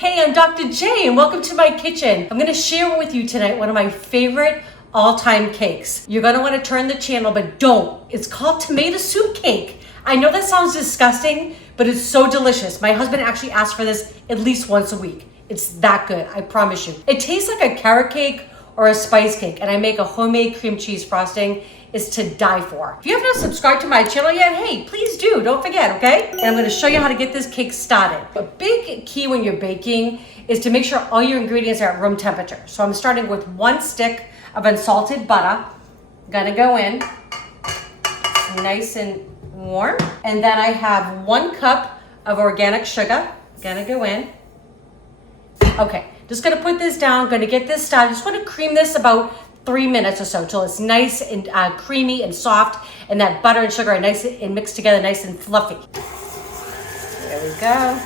Hey, I'm Dr. J and welcome to my kitchen. I'm gonna share with you tonight one of my favorite all-time cakes. You're gonna wanna turn the channel, but don't. It's called tomato soup cake. I know that sounds disgusting, but it's so delicious. My husband actually asks for this at least once a week. It's that good, I promise you. It tastes like a carrot cake or a spice cake, and I make a homemade cream cheese frosting. Is to die for. If you haven't subscribed to my channel yet, hey, please do, don't forget, okay? And I'm gonna show you how to get this cake started. A big key when you're baking is to make sure all your ingredients are at room temperature. So I'm starting with 1 stick of unsalted butter. Gonna go in, it's nice and warm. And then I have 1 cup of organic sugar. Gonna go in. Okay, just gonna put this down, gonna get this started. Just wanna cream this about 3 minutes or so till it's nice and creamy and soft, and that butter and sugar are nice and mixed together, nice and fluffy. There we go.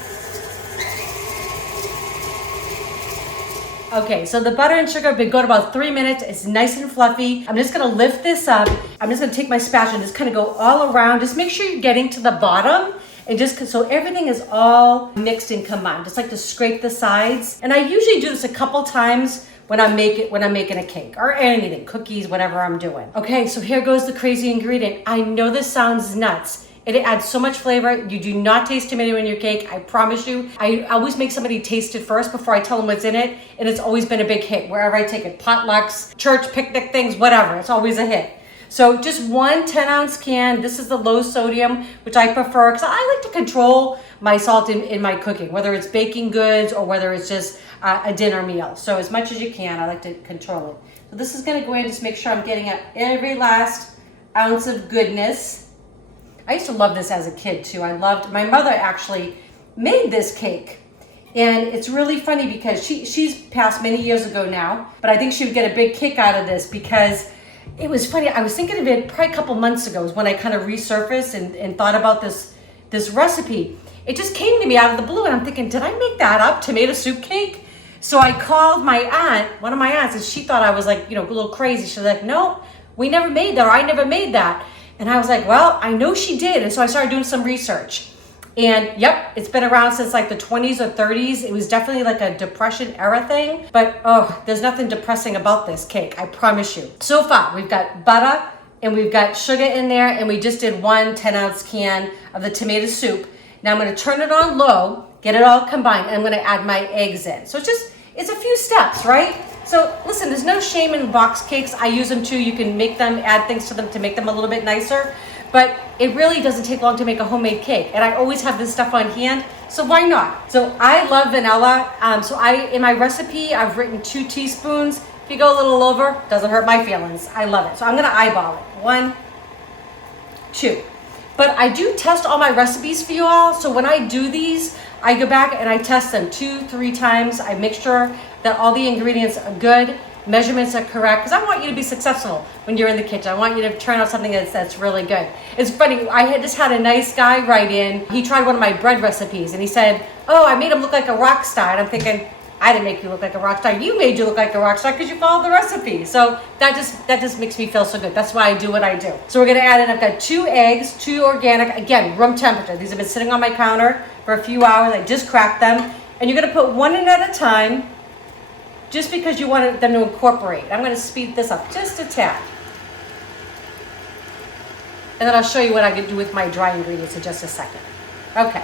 Okay, so the butter and sugar have been going about 3 minutes. It's nice and fluffy. I'm just gonna lift this up. I'm just gonna take my spatula and just kind of go all around. Just make sure you're getting to the bottom, and just so everything is all mixed and combined. Just like to scrape the sides. And I usually do this a couple times when I'm making a cake or anything, cookies, whatever I'm doing. Okay, so here goes the crazy ingredient. I know this sounds nuts. It adds so much flavor. You do not taste tomato in your cake, I promise you. I always make somebody taste it first before I tell them what's in it, and it's always been a big hit wherever I take it. Potlucks, church, picnic things, whatever, it's always a hit. So just 1 10-ounce can. This is the low sodium, which I prefer because I like to control my salt in my cooking, whether it's baking goods or whether it's just a dinner meal. So as much as you can, I like to control it. So this is gonna go in, just make sure I'm getting up every last ounce of goodness. I used to love this as a kid too. My mother actually made this cake. And it's really funny because she's passed many years ago now, but I think she would get a big kick out of this because it was funny. I was thinking of it probably a couple months ago when I kind of resurfaced and thought about this recipe. It just came to me out of the blue, and I'm thinking, did I make that up, tomato soup cake? So I called my aunt, one of my aunts, and she thought I was like, a little crazy. She was like, no, we never made that, or I never made that. And I was like, well, I know she did. And so I started doing some research. And yep, it's been around since like the 20s or 30s. It was definitely like a Depression era thing. But there's nothing depressing about this cake, I promise you. So far, we've got butter and we've got sugar in there, and we just did 1 10-ounce can of the tomato soup. Now I'm gonna turn it on low, get it all combined, and I'm gonna add my eggs in. So it's a few steps, right? So listen, there's no shame in box cakes. I use them too. You can make them, add things to them to make them a little bit nicer. But it really doesn't take long to make a homemade cake. And I always have this stuff on hand, so why not? So I love vanilla. In my recipe, I've written 2 teaspoons. If you go a little over, doesn't hurt my feelings. I love it. So I'm gonna eyeball it. 1, 2. But I do test all my recipes for you all. So when I do these, I go back and I test them 2, 3 times. I make sure that all the ingredients are good, measurements are correct, because I want you to be successful when you're in the kitchen. I want you to turn out something that's really good. It's funny, I just had a nice guy write in. He tried one of my bread recipes and he said, oh, I made him look like a rock star. And I'm thinking, I didn't make you look like a rock star. You made you look like a rock star because you followed the recipe. So that just makes me feel so good. That's why I do what I do. So we're gonna add in, I've got 2 eggs, 2 organic, again, room temperature. These have been sitting on my counter for a few hours. I just cracked them. And you're gonna put 1 in at a time, just because you want them to incorporate. I'm gonna speed this up just a tad. And then I'll show you what I can do with my dry ingredients in just a second. Okay.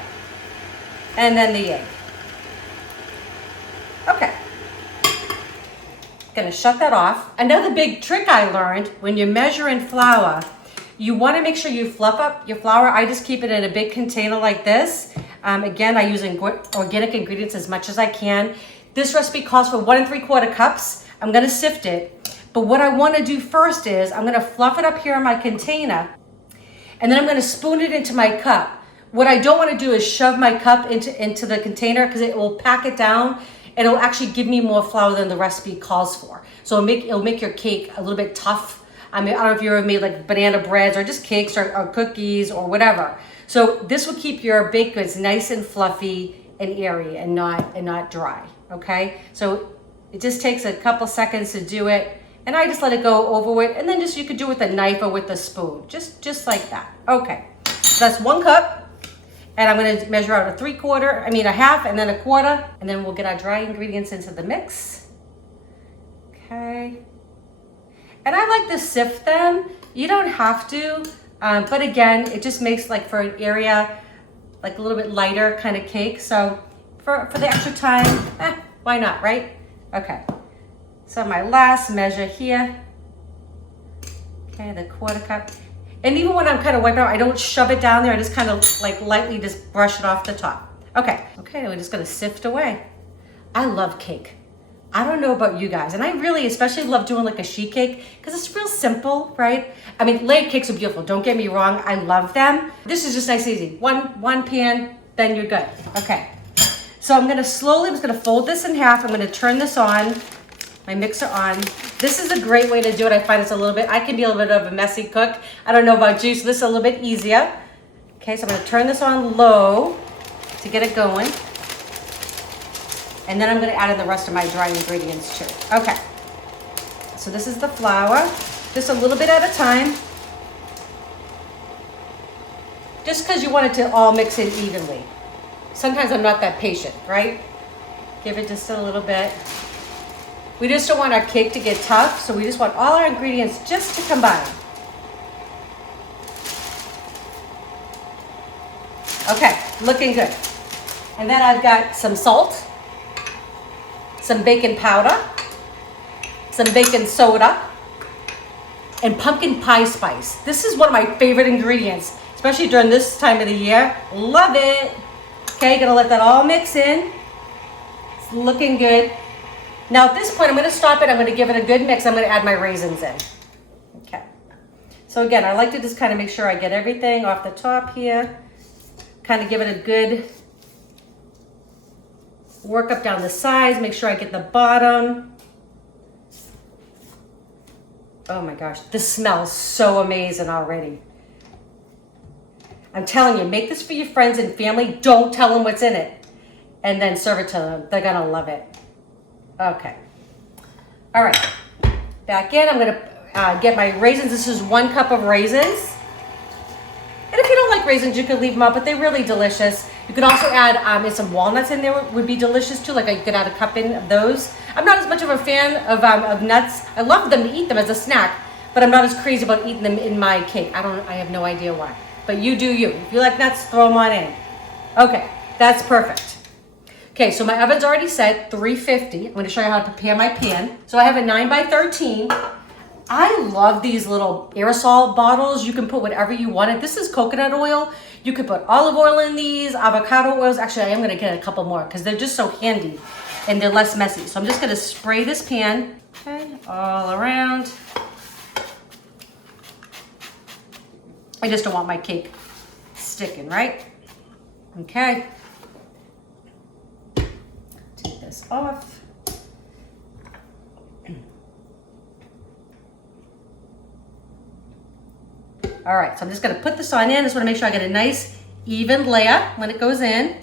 And then the egg. Okay. Gonna shut that off. Another big trick I learned, when you're measuring flour, you wanna make sure you fluff up your flour. I just keep it in a big container like this. Again, I use organic ingredients as much as I can. This recipe calls for 1 3/4 cups. I'm gonna sift it. But what I wanna do first is, I'm gonna fluff it up here in my container, and then I'm gonna spoon it into my cup. What I don't wanna do is shove my cup into the container, because it will pack it down, and it'll actually give me more flour than the recipe calls for. So it'll make your cake a little bit tough. I mean, I don't know if you ever made like banana breads or just cakes or cookies or whatever. So this will keep your baked goods nice and fluffy and airy and not dry. Okay, so it just takes a couple seconds to do it, and I just let it go over it, and then you could do it with a knife or with a spoon, just like that. Okay, so that's 1 cup, And I'm gonna measure out a half and then a quarter, and then we'll get our dry ingredients into the mix. Okay. And I like to sift them. You don't have to, but again, it just makes like for an area, like a little bit lighter kind of cake. So for the extra time, why not, right? Okay. So my last measure here. Okay, the quarter cup. And even when I'm kind of wiping out, I don't shove it down there. I just kind of like lightly just brush it off the top. Okay, we're just gonna sift away. I love cake. I don't know about you guys, and I really especially love doing like a sheet cake because it's real simple, right? I mean, layered cakes are beautiful, don't get me wrong, I love them. This is just nice and easy. One pan, then you're good. Okay, so I'm just gonna fold this in half. I'm gonna turn this on, my mixer on. This is a great way to do it. I find I can be a little bit of a messy cook. I don't know about you, so this is a little bit easier. Okay, so I'm gonna turn this on low to get it going. And then I'm gonna add in the rest of my dry ingredients too. Okay, so this is the flour, just a little bit at a time. Just because you want it to all mix in evenly. Sometimes I'm not that patient, right? Give it just a little bit. We just don't want our cake to get tough, so we just want all our ingredients just to combine. Okay, looking good. And then I've got some salt, some baking powder, some baking soda, and pumpkin pie spice. This is one of my favorite ingredients, especially during this time of the year. Love it. Okay, gonna let that all mix in. It's looking good. Now at this point, I'm gonna stop it. I'm gonna give it a good mix. I'm gonna add my raisins in. Okay. So again, I like to just kind of make sure I get everything off the top here. Kind of give it a good work up down the sides, make sure I get the bottom. Oh my gosh, this smells so amazing already. I'm telling you, make this for your friends and family. Don't tell them what's in it. And then serve it to them. They're gonna love it. Okay. All right, back in. I'm gonna get my raisins. This is 1 cup of raisins. And if you don't like raisins, you could leave them out, but they're really delicious. You could also add some walnuts in there, would be delicious too. Like you could add a cup in of those. I'm not as much of a fan of nuts. I love them to eat them as a snack, but I'm not as crazy about eating them in my cake. I have no idea why, but you do you. If you like nuts, throw them on in. Okay, that's perfect. Okay, so my oven's already set, 350. I'm gonna show you how to prepare my pan. So I have a 9 by 13. I love these little aerosol bottles. You can put whatever you want in. This is coconut oil. You could put olive oil in these, avocado oils. Actually, I am gonna get a couple more because they're just so handy and they're less messy. So I'm just gonna spray this pan, okay, all around. I just don't want my cake sticking, right? Okay. Take this off. All right, so I'm just gonna put this on in. I just wanna make sure I get a nice even layer when it goes in.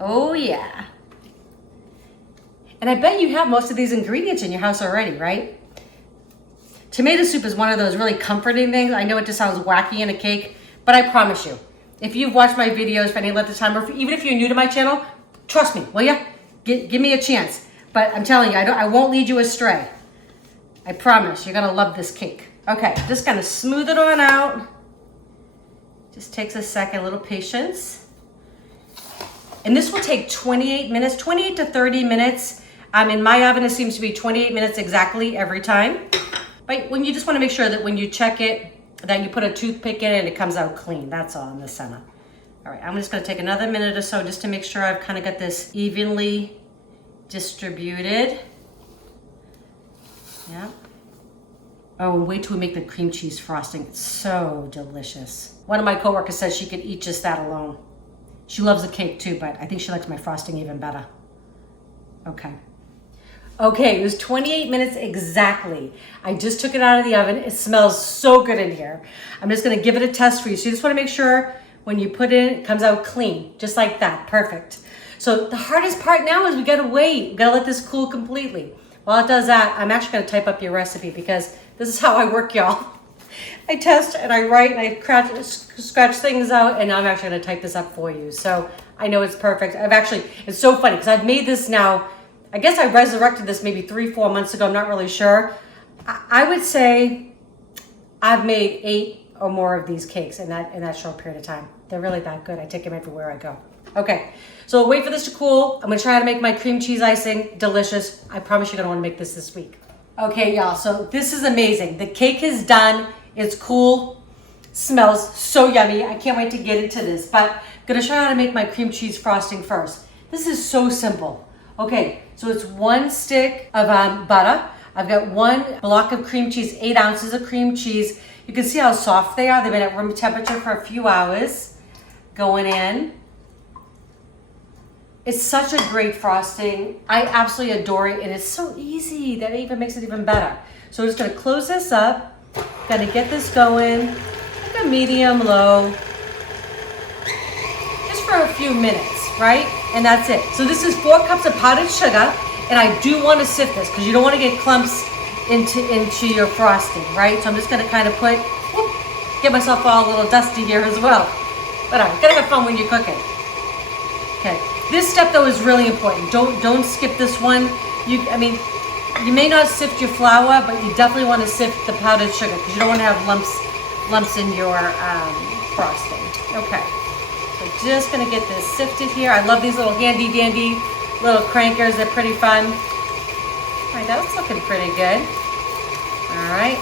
Oh yeah. And I bet you have most of these ingredients in your house already, right? Tomato soup is one of those really comforting things. I know it just sounds wacky in a cake, but I promise you, if you've watched my videos for any length of time, or even if you're new to my channel, trust me, will ya? Give me a chance. But I'm telling you, I won't lead you astray. I promise, you're gonna love this cake. Okay, just gonna smooth it on out. Just takes a second, a little patience. And this will take 28 minutes, 28 to 30 minutes. In my oven, it seems to be 28 minutes exactly every time. But when you just wanna make sure that when you check it, that you put a toothpick in it and it comes out clean. That's all in the center. All right, I'm just gonna take another minute or so just to make sure I've kind of got this evenly distributed. Yeah. Oh, and wait till we make the cream cheese frosting. It's so delicious. One of my coworkers says she could eat just that alone. She loves the cake too, but I think she likes my frosting even better. Okay. Okay, it was 28 minutes exactly. I just took it out of the oven. It smells so good in here. I'm just gonna give it a test for you. So you just wanna make sure when you put it in, it comes out clean, just like that, perfect. So the hardest part now is we gotta wait. We gotta let this cool completely. While it does that, I'm actually gonna type up your recipe because this is how I work, y'all. I test and I write and I scratch things out, and now I'm actually gonna type this up for you. So I know it's perfect. It's so funny because I've made this now, I guess I resurrected this maybe 3-4 months ago, I'm not really sure. I would say I've made 8 or more of these cakes in that short period of time. They're really that good. I take them everywhere I go. Okay, so we'll wait for this to cool. I'm gonna try to make my cream cheese icing delicious. I promise you're gonna wanna make this week. Okay, y'all, so this is amazing. The cake is done. It's cool. Smells so yummy. I can't wait to get into this, but I'm gonna show you how to make my cream cheese frosting first. This is so simple. Okay, so it's 1 stick of butter. I've got 1 block of cream cheese, 8 ounces of cream cheese. You can see how soft they are. They've been at room temperature for a few hours. Going in. It's such a great frosting. I absolutely adore it, and it's so easy. That even makes it even better. So we're just gonna close this up. Gonna get this going, like a medium low, just for a few minutes, right? And that's it. So this is 4 cups of powdered sugar, and I do want to sift this because you don't want to get clumps into your frosting, right? So I'm just gonna kind of get myself all a little dusty here as well. But all right, gotta have fun when you're cooking. Okay. This step though is really important. Don't skip this one. You may not sift your flour, but you definitely want to sift the powdered sugar because you don't want to have lumps in your frosting. Okay, so just gonna get this sifted here. I love these little handy dandy little crankers. They're pretty fun. All right, that's looking pretty good. All right.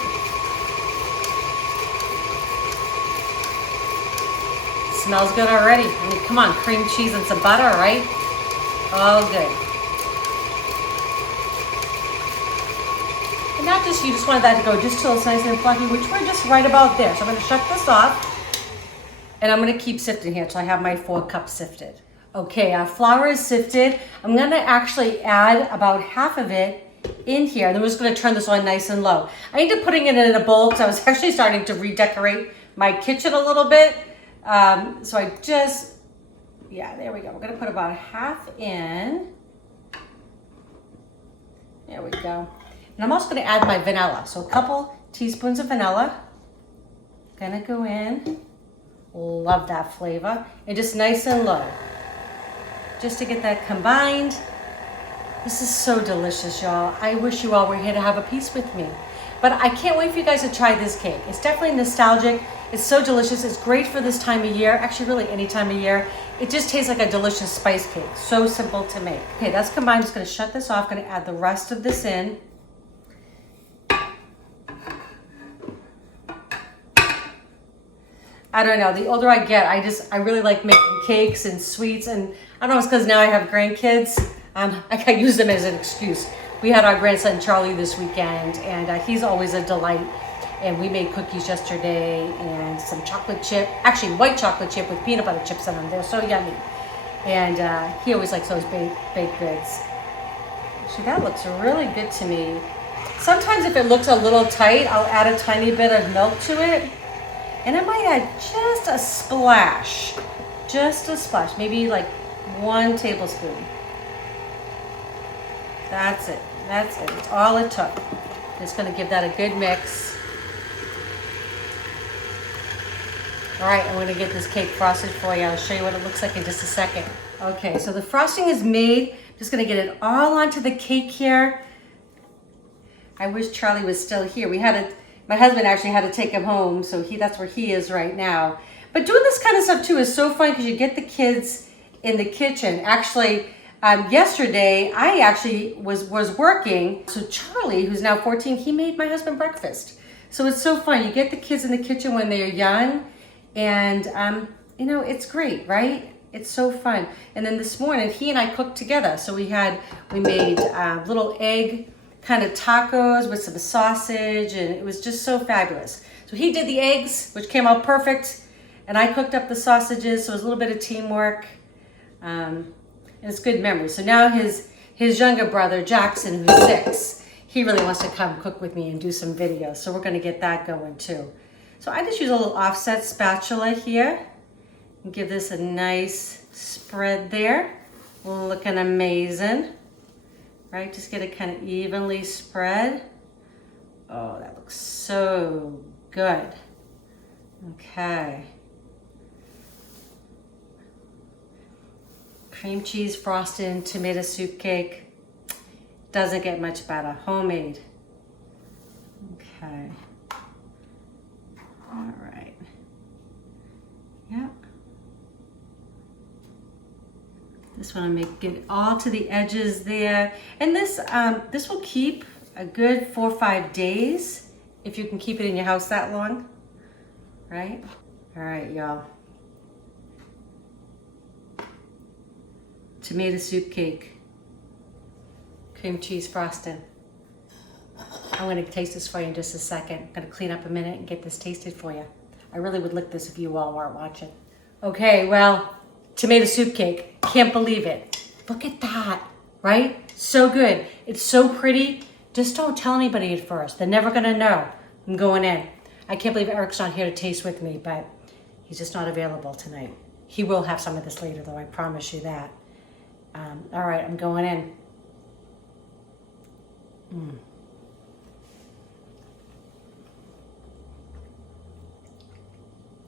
Smells good already. I mean, come on, cream cheese and some butter, right? All good. And not just, you just wanted that to go just till it's nice and fluffy, which we're just right about there. So I'm gonna shut this off, and I'm gonna keep sifting here till I have my 4 cups sifted. Okay, our flour is sifted. I'm gonna actually add about half of it in here, and then we're just gonna turn this on nice and low. I ended up putting it in a bowl because I was actually starting to redecorate my kitchen a little bit. So I just, there we go. We're gonna put about half in. There we go. And I'm also gonna add my vanilla. So a couple teaspoons of vanilla. Gonna go in. Love that flavor. And just nice and low. Just to get that combined. This is so delicious, y'all. I wish you all were here to have a piece with me. But I can't wait for you guys to try this cake. It's definitely nostalgic. It's so delicious. It's great for this time of year. Actually, really any time of year. It just tastes like a delicious spice cake. So simple to make. Okay, that's combined. I'm just gonna shut this off. Gonna add the rest of this in. I don't know, the older I get, I really like making cakes and sweets, and I don't know, it's because now I have grandkids. I use them as an excuse. We had our grandson Charlie this weekend, and he's always a delight. And we made cookies yesterday and some chocolate chip, actually white chocolate chip with peanut butter chips in them. They're so yummy. And he always likes those baked goods. Actually, that looks really good to me. Sometimes if it looks a little tight, I'll add a tiny bit of milk to it. And I might add just a splash, maybe like 1 tablespoon. That's it, that's all it took. Just gonna give that a good mix. All right, I'm gonna get this cake frosted for you. I'll show you what it looks like in just a second. Okay, so the frosting is made. Just gonna get it all onto the cake here. I wish Charlie was still here. My husband actually had to take him home, so that's where he is right now. But doing this kind of stuff too is so fun because you get the kids in the kitchen. Actually, yesterday I actually was working. So Charlie, who's now 14, he made my husband breakfast. So it's so fun. You get the kids in the kitchen when they're young, and it's great, right? It's so fun. And then this morning he and I cooked together. So we made little egg kind of tacos with some sausage, and it was just so fabulous. So he did the eggs, which came out perfect, and I cooked up the sausages, so it was a little bit of teamwork, and it's good memory. So now his younger brother, Jackson, who's 6, he really wants to come cook with me and do some videos, so we're gonna get that going too. So I just use a little offset spatula here, and give this a nice spread there, looking amazing. Right, just get it kind of evenly spread. Oh, that looks so Good. Okay. Cream cheese frosting tomato soup cake. Doesn't get much better. Homemade. Okay. All right. Yep. This one I make it all to the edges there. And this will keep a good 4 or 5 days if you can keep it in your house that long. Right? All right, y'all. Tomato soup cake. Cream cheese frosting. I'm gonna taste this for you in just a second. I'm gonna clean up a minute and get this tasted for you. I really would lick this if you all weren't watching. Okay, well, tomato soup cake. Can't believe it. Look at that, right? So good. It's so pretty. Just don't tell anybody at first. They're never gonna know. I'm going in. I can't believe Eric's not here to taste with me, but he's just not available tonight. He will have some of this later though, I promise you that. All right, I'm going in.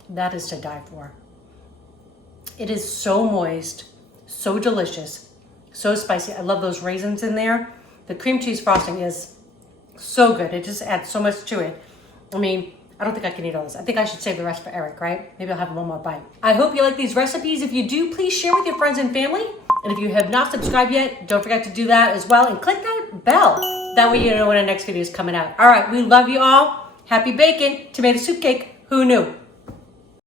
That is to die for. It is so moist, so delicious, so spicy. I love those raisins in there. The cream cheese frosting is so good. It just adds so much to it. I mean, I don't think I can eat all this. I think I should save the rest for Eric, right? Maybe I'll have one more bite. I hope you like these recipes. If you do, please share with your friends and family. And if you have not subscribed yet, don't forget to do that as well. And click that bell. That way you know when our next video is coming out. All right, we love you all. Happy bacon, tomato soup cake. Who knew?